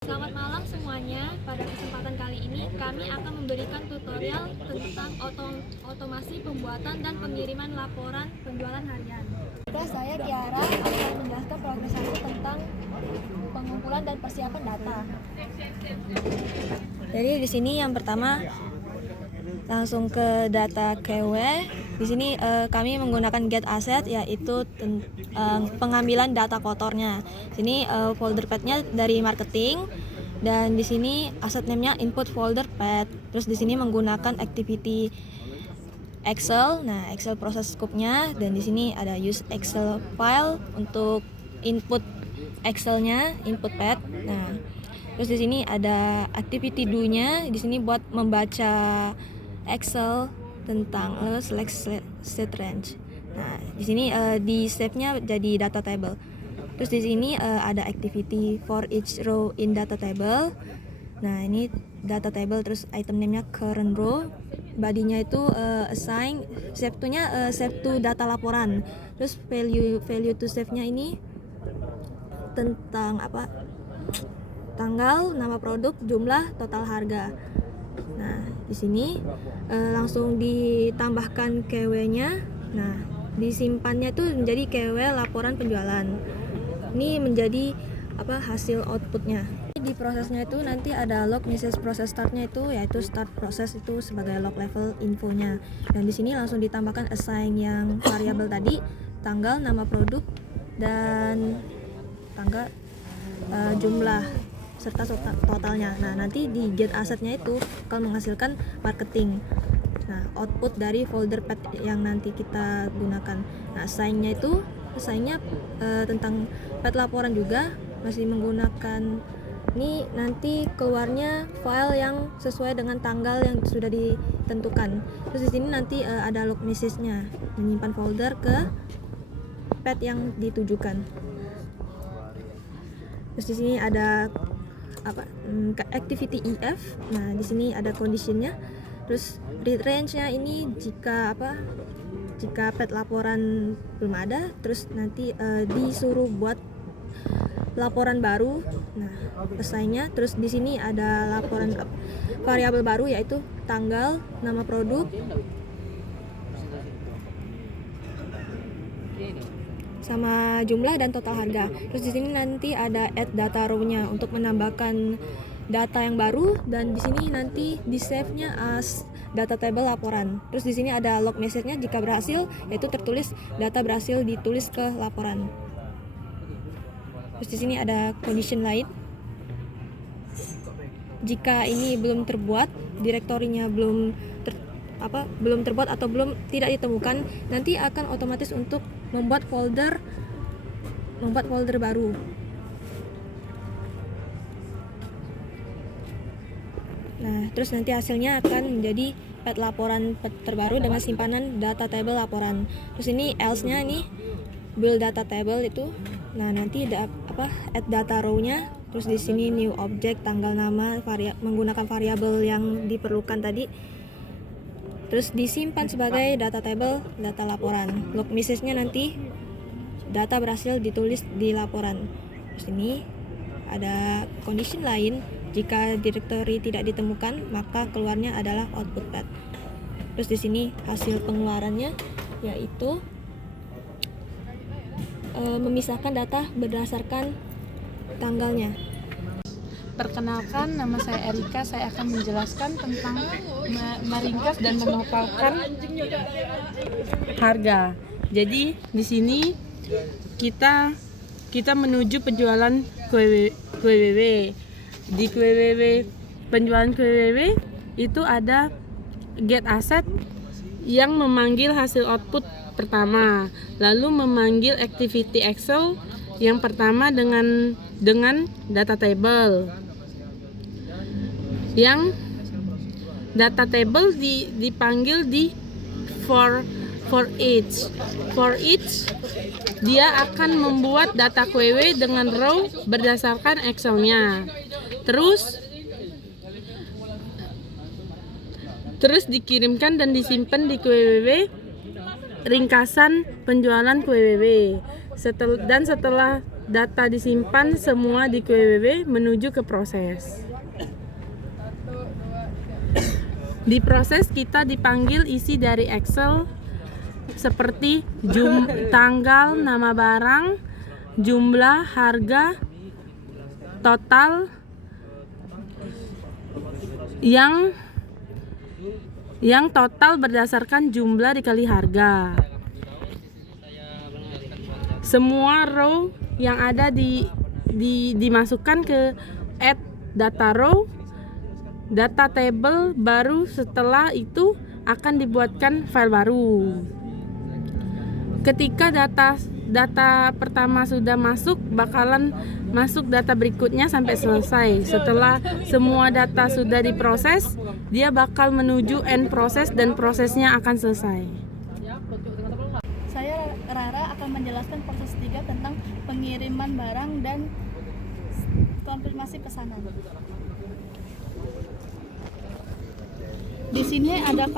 Selamat malam semuanya. Pada kesempatan kali ini kami akan memberikan tutorial tentang otomasi pembuatan dan pengiriman laporan penjualan harian. Saya Tiara akan menjelaskan progres aku tentang pengumpulan dan persiapan data. Jadi di sini yang pertama langsung ke data KW. Di sini kami menggunakan get asset, yaitu pengambilan data kotornya. Sini folder path-nya dari marketing, dan di sini asset name-nya input folder path. Terus di sini menggunakan activity Excel. Nah, Excel proses scope-nya, dan di sini ada use Excel file untuk input Excel-nya, input path. Nah, terus di sini ada activity do-nya. Di sini buat membaca Excel tentang select set range. Nah, di sini di save-nya jadi data table. Terus di sini ada activity for each row in data table. Nah, ini data table, terus item name-nya current row. Body-nya itu assign, save to-nya save to data laporan. Terus value to save-nya ini tentang apa? Tanggal, nama produk, jumlah, total harga. Nah, di sini langsung ditambahkan KW-nya. Nah, disimpannya itu menjadi KW laporan penjualan. Ini menjadi hasil outputnya. Di prosesnya itu nanti ada log message proses startnya, itu yaitu start proses itu sebagai log level infonya. Dan di sini langsung ditambahkan assign yang variabel tadi, tanggal, nama produk, dan tanggal, jumlah serta totalnya. Nah, nanti di get assetnya itu akan menghasilkan marketing. Nah, output dari folder path yang nanti kita gunakan. Nah, assign-nya tentang path laporan juga masih menggunakan ini, nanti keluarnya file yang sesuai dengan tanggal yang sudah ditentukan. Terus di sini nanti ada log message-nya, menyimpan folder ke path yang ditujukan. Terus di sini ada activity EF. Nah, di sini ada conditionnya. Terus read range-nya ini jika path laporan belum ada, terus nanti disuruh buat laporan baru. Nah, assign-nya, terus di sini ada laporan variabel baru, yaitu tanggal, nama produk, sama jumlah dan total harga. Terus di sini nanti ada add data row-nya untuk menambahkan data yang baru, dan di sini nanti di save-nya as data table laporan. Terus di sini ada log message-nya jika berhasil, yaitu tertulis data berhasil ditulis ke laporan. Terus di sini ada condition lain. Jika ini belum terbuat, direktorinya belum terbuat atau tidak ditemukan, nanti akan otomatis untuk membuat folder baru. Nah, terus nanti hasilnya akan menjadi path laporan terbaru dengan simpanan data table laporan. Terus ini else-nya ini build data table itu. Nah, nanti add data row-nya. Terus di sini new object, tanggal, nama, menggunakan variabel yang diperlukan tadi. Terus disimpan sebagai data table, data laporan. Log message-nya nanti data berhasil ditulis di laporan. Terus ini ada condition lain. Jika directory tidak ditemukan, maka keluarnya adalah output path. Terus di sini hasil pengeluarannya yaitu memisahkan data berdasarkan tanggalnya. Perkenalkan, nama saya Erika. Saya akan menjelaskan tentang meringkas dan memaparkan harga. Jadi di sini kita menuju penjualan KWW. Di KWW, penjualan KWW itu ada get asset yang memanggil hasil output pertama, lalu memanggil activity Excel yang pertama dengan data table. Yang data table dipanggil di for each dia akan membuat data KW dengan row berdasarkan Excel-nya. Terus dikirimkan dan disimpan di KWW ringkasan penjualan KWW. Setelah data disimpan semua di QWW menuju ke proses. Di proses kita dipanggil isi dari Excel seperti tanggal, nama barang, jumlah, harga, total yang total berdasarkan jumlah dikali harga. Semua row yang ada dimasukkan ke add data row, data table baru. Setelah itu akan dibuatkan file baru. Ketika data pertama sudah masuk, bakalan masuk data berikutnya sampai selesai. Setelah semua data sudah diproses, dia bakal menuju end proses dan prosesnya akan selesai. Saya Rara akan menjelaskan proses 3 tentang pengiriman barang dan konfirmasi pesanan. Di sini ada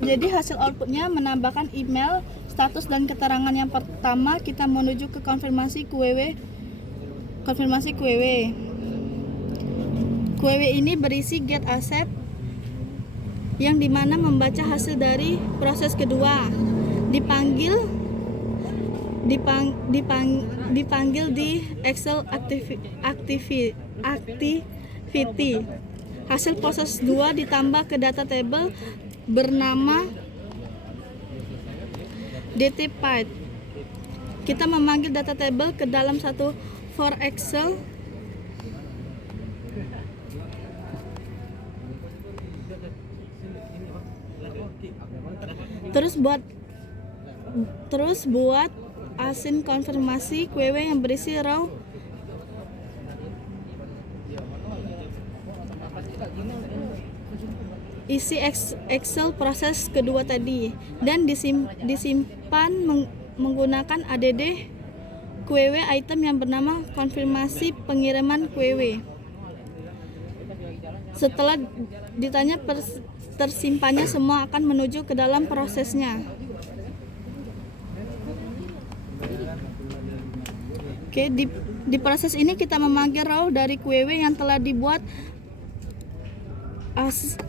jadi hasil outputnya menambahkan email, status dan keterangan. Yang pertama kita menuju ke konfirmasi QWW. QWW ini berisi get asset yang dimana membaca hasil dari proses kedua. Dipanggil di Excel activity. Hasil proses 2 ditambah ke data table bernama dtPyth. Kita memanggil data table ke dalam satu for Excel terus buat asin konfirmasi QWW yang berisi row isi Excel proses kedua tadi dan disimpan menggunakan add QWW item yang bernama konfirmasi pengiriman QWW. Setelah ditanya tersimpannya semua akan menuju ke dalam prosesnya. Oke, di proses ini kita memanggil row dari QWW yang telah dibuat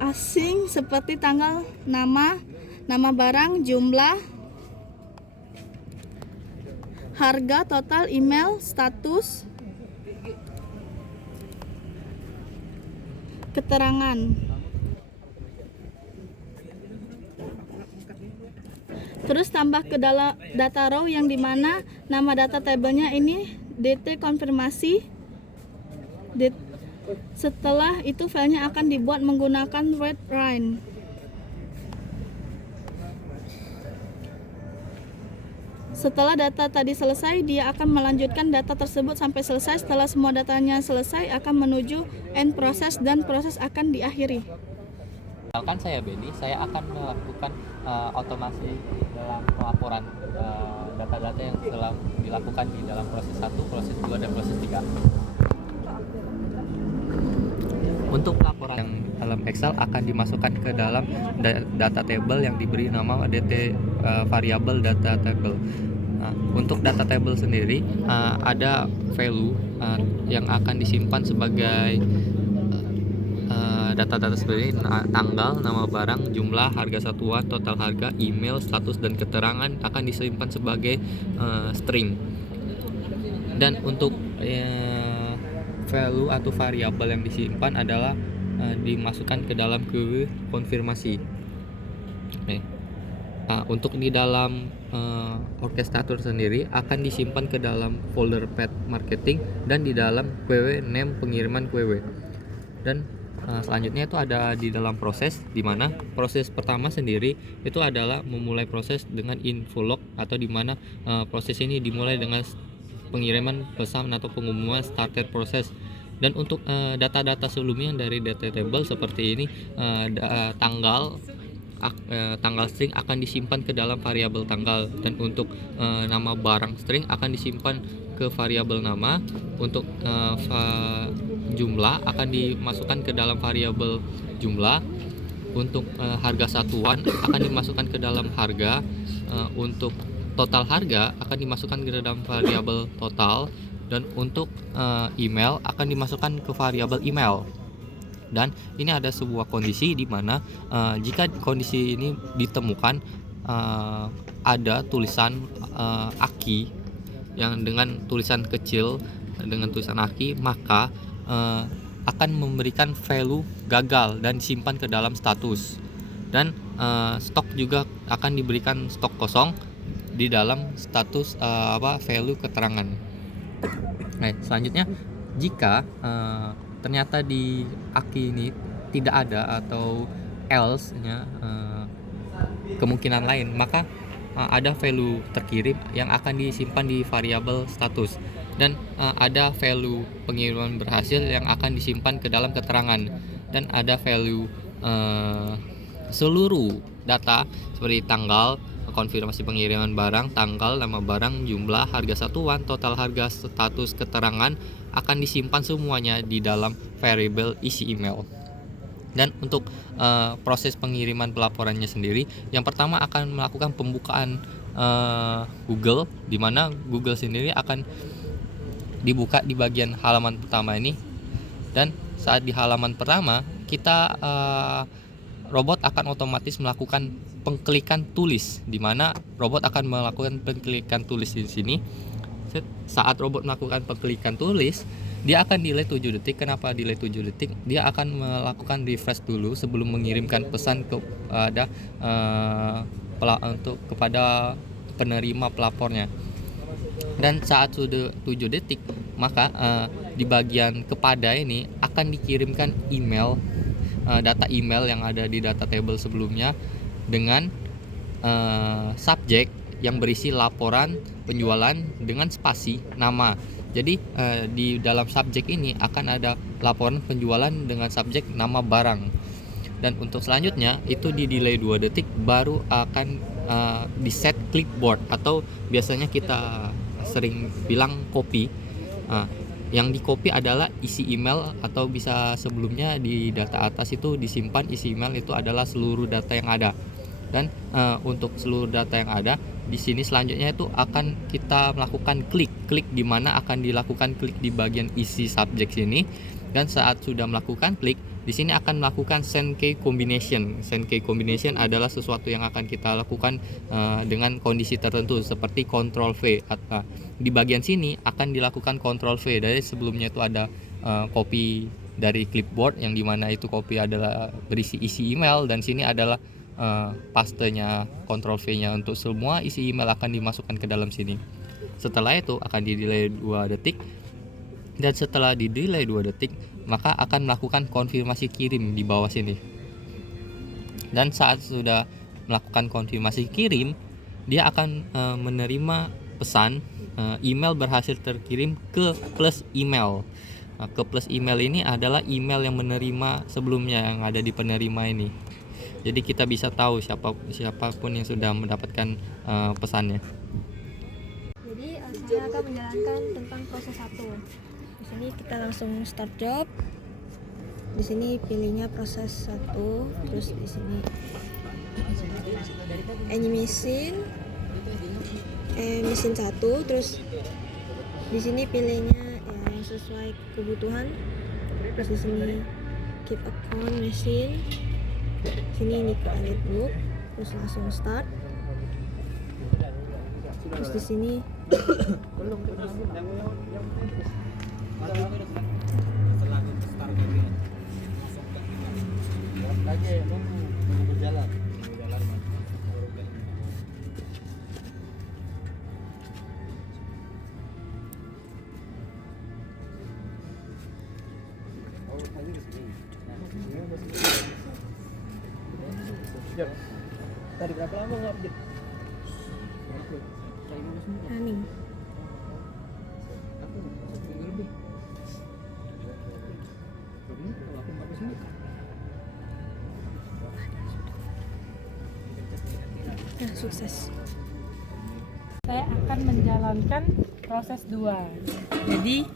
asing seperti tanggal, nama barang, jumlah, harga, total, email, status, keterangan. Terus tambah ke dalam data row yang dimana nama data tabelnya ini dt konfirmasi. Setelah itu filenya akan dibuat menggunakan readline. Setelah data tadi selesai, dia akan melanjutkan data tersebut sampai selesai. Setelah semua datanya selesai, akan menuju end proses dan proses akan diakhiri. Misalkan saya Benny, saya akan melakukan otomasi dalam pelaporan data-data yang telah dilakukan di dalam proses 1, proses 2, dan proses 3. Untuk pelaporan yang dalam Excel akan dimasukkan ke dalam data table yang diberi nama dt variable data table. Untuk data table sendiri ada value yang akan disimpan sebagai data-data seperti tanggal, nama barang, jumlah, harga satuan, total harga, email, status, dan keterangan akan disimpan sebagai string. Dan untuk value atau variabel yang disimpan adalah dimasukkan ke dalam QWW konfirmasi. Untuk di dalam orkestrator sendiri akan disimpan ke dalam folder path marketing dan di dalam QWW name pengiriman QWW. Dan selanjutnya itu ada di dalam proses, di mana proses pertama sendiri itu adalah memulai proses dengan info log, atau di mana proses ini dimulai dengan pengiriman pesan atau pengumuman started proses. Dan untuk data-data sebelumnya dari data table seperti ini, tanggal string akan disimpan ke dalam variabel tanggal, dan untuk nama barang string akan disimpan ke variabel nama. Untuk jumlah akan dimasukkan ke dalam variabel jumlah. Untuk harga satuan akan dimasukkan ke dalam harga. Untuk total harga akan dimasukkan ke dalam variabel total, dan untuk email akan dimasukkan ke variabel email. Dan ini ada sebuah kondisi di mana jika kondisi ini ditemukan ada tulisan AKI yang dengan tulisan kecil, dengan tulisan AKI, maka akan memberikan value gagal dan disimpan ke dalam status. Dan stok juga akan diberikan stok kosong di dalam status value keterangan. Nah, selanjutnya jika ternyata di AKI ini tidak ada atau else-nya kemungkinan lain, maka ada value terkirim yang akan disimpan di variabel status, dan ada value pengiriman berhasil yang akan disimpan ke dalam keterangan, dan ada value seluruh data seperti tanggal, konfirmasi pengiriman barang, tanggal, nama barang, jumlah, harga satuan, total harga, status keterangan akan disimpan semuanya di dalam variabel isi email. Dan untuk proses pengiriman pelaporannya sendiri, yang pertama akan melakukan pembukaan Google, di mana Google sendiri akan dibuka di bagian halaman pertama ini. Dan saat di halaman pertama kita robot akan otomatis melakukan pengklikan tulis, di mana robot akan melakukan pengklikan tulis di sini. Saat robot melakukan pengklikan tulis, dia akan delay 7 detik. Kenapa delay 7 detik? Dia akan melakukan refresh dulu sebelum mengirimkan pesan kepada penerima pelapornya. Dan saat sudah 7 detik, maka di bagian kepada ini akan dikirimkan email, data email yang ada di data table sebelumnya dengan subjek yang berisi laporan penjualan dengan spasi nama. Jadi di dalam subjek ini akan ada laporan penjualan dengan subjek nama barang. Dan untuk selanjutnya itu di delay 2 detik baru akan di set clipboard, atau biasanya kita sering bilang copy. Yang di copy adalah isi email, atau bisa sebelumnya di data atas itu disimpan isi email, itu adalah seluruh data yang ada. Dan untuk seluruh data yang ada di sini selanjutnya itu akan kita melakukan klik di mana akan dilakukan klik di bagian isi subjek sini. Dan saat sudah melakukan klik, di sini akan melakukan send key combination. Send key combination adalah sesuatu yang akan kita lakukan dengan kondisi tertentu seperti Ctrl V. Di bagian sini akan dilakukan Ctrl V. Dari sebelumnya itu ada copy dari clipboard, yang dimana itu copy adalah berisi isi email, dan sini adalah pastenya, Ctrl V-nya untuk semua isi email akan dimasukkan ke dalam sini. Setelah itu akan di delay 2 detik, dan setelah di delay 2 detik maka akan melakukan konfirmasi kirim di bawah sini. Dan saat sudah melakukan konfirmasi kirim, dia akan menerima pesan email berhasil terkirim ke plus email. Ke plus email ini adalah email yang menerima sebelumnya yang ada di penerima ini. Jadi kita bisa tahu siapapun yang sudah mendapatkan pesannya. Jadi saya akan menjalankan tentang proses 1. Di sini kita langsung start job. Di sini pilihnya proses 1, terus di sini mesin 1, terus di sini pilihnya yang sesuai kebutuhan. Terus di sini keep account mesin. Sini ini ke edit book, terus langsung start. Terus di sini Tadi berapa lama nggak update? running. Nah, sukses. Saya akan menjalankan proses 2. Jadi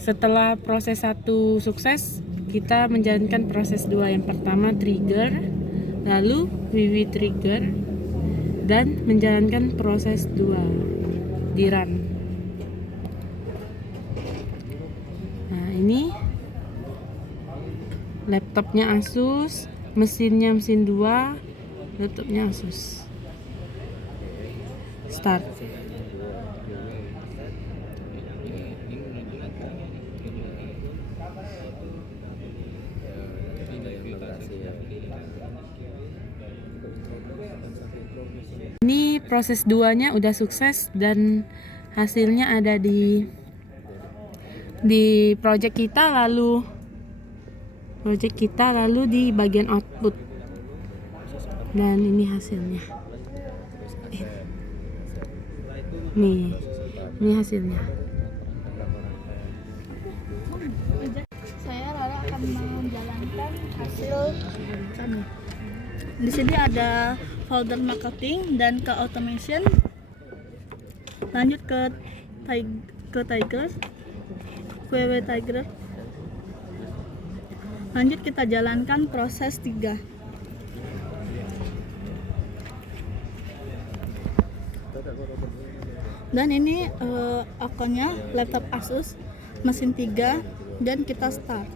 setelah proses 1 sukses, kita menjalankan proses 2. Yang pertama trigger, lalu VV trigger, dan menjalankan proses 2 di run. Nah, ini laptopnya Asus, mesinnya mesin 2, laptopnya Asus. Start. Ini proses 2-nya udah sukses dan hasilnya ada di project kita, lalu di bagian output. Dan ini hasilnya. Ini hasilnya. Saya Rara akan menjalankan hasil kami. Di sini ada folder marketing dan ke automation. Lanjut ke Tiger, QW Tiger. Lanjut kita jalankan proses 3. Dan ini akunnya laptop Asus mesin 3 dan kita start.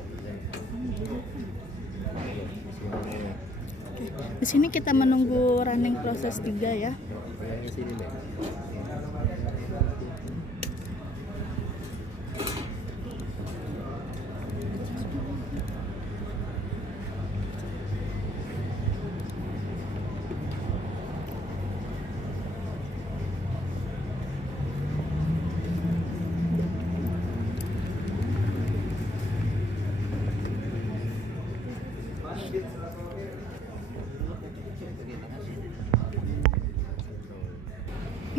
Di sini kita menunggu running proses 3 ya.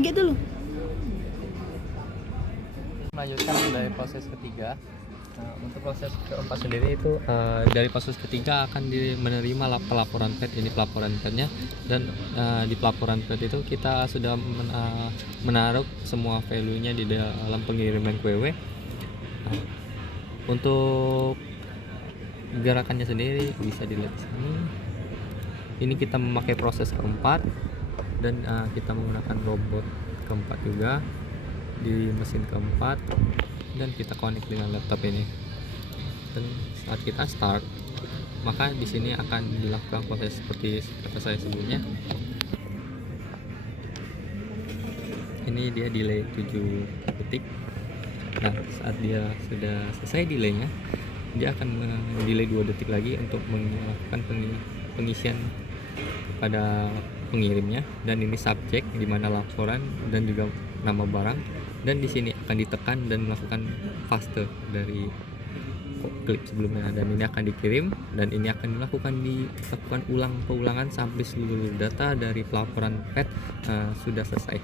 Gitu dulu. Melanjutkan dari proses ketiga. Untuk proses keempat sendiri itu dari proses ketiga akan menerima pelaporan PET. Ini pelaporan PET-nya, dan di pelaporan PET itu kita sudah menaruh semua value-nya di dalam pengiriman QW. Untuk gerakannya sendiri bisa dilihat di sini. Ini kita memakai proses keempat, dan kita menggunakan robot keempat juga di mesin keempat, dan kita connect dengan laptop ini. Dan saat kita start, maka di sini akan dilakukan proses seperti kata saya sebelumnya. Ini dia delay 7 detik. Nah, saat dia sudah selesai delaynya, dia akan delay 2 detik lagi untuk melakukan pengisian kepada pengirimnya. Dan ini subjek di mana laporan dan juga nama barang, dan di sini akan ditekan dan melakukan paste dari klip sebelumnya, dan ini akan dikirim, dan ini akan dilakukan pengulangan sampai seluruh data dari pelaporan PET sudah selesai.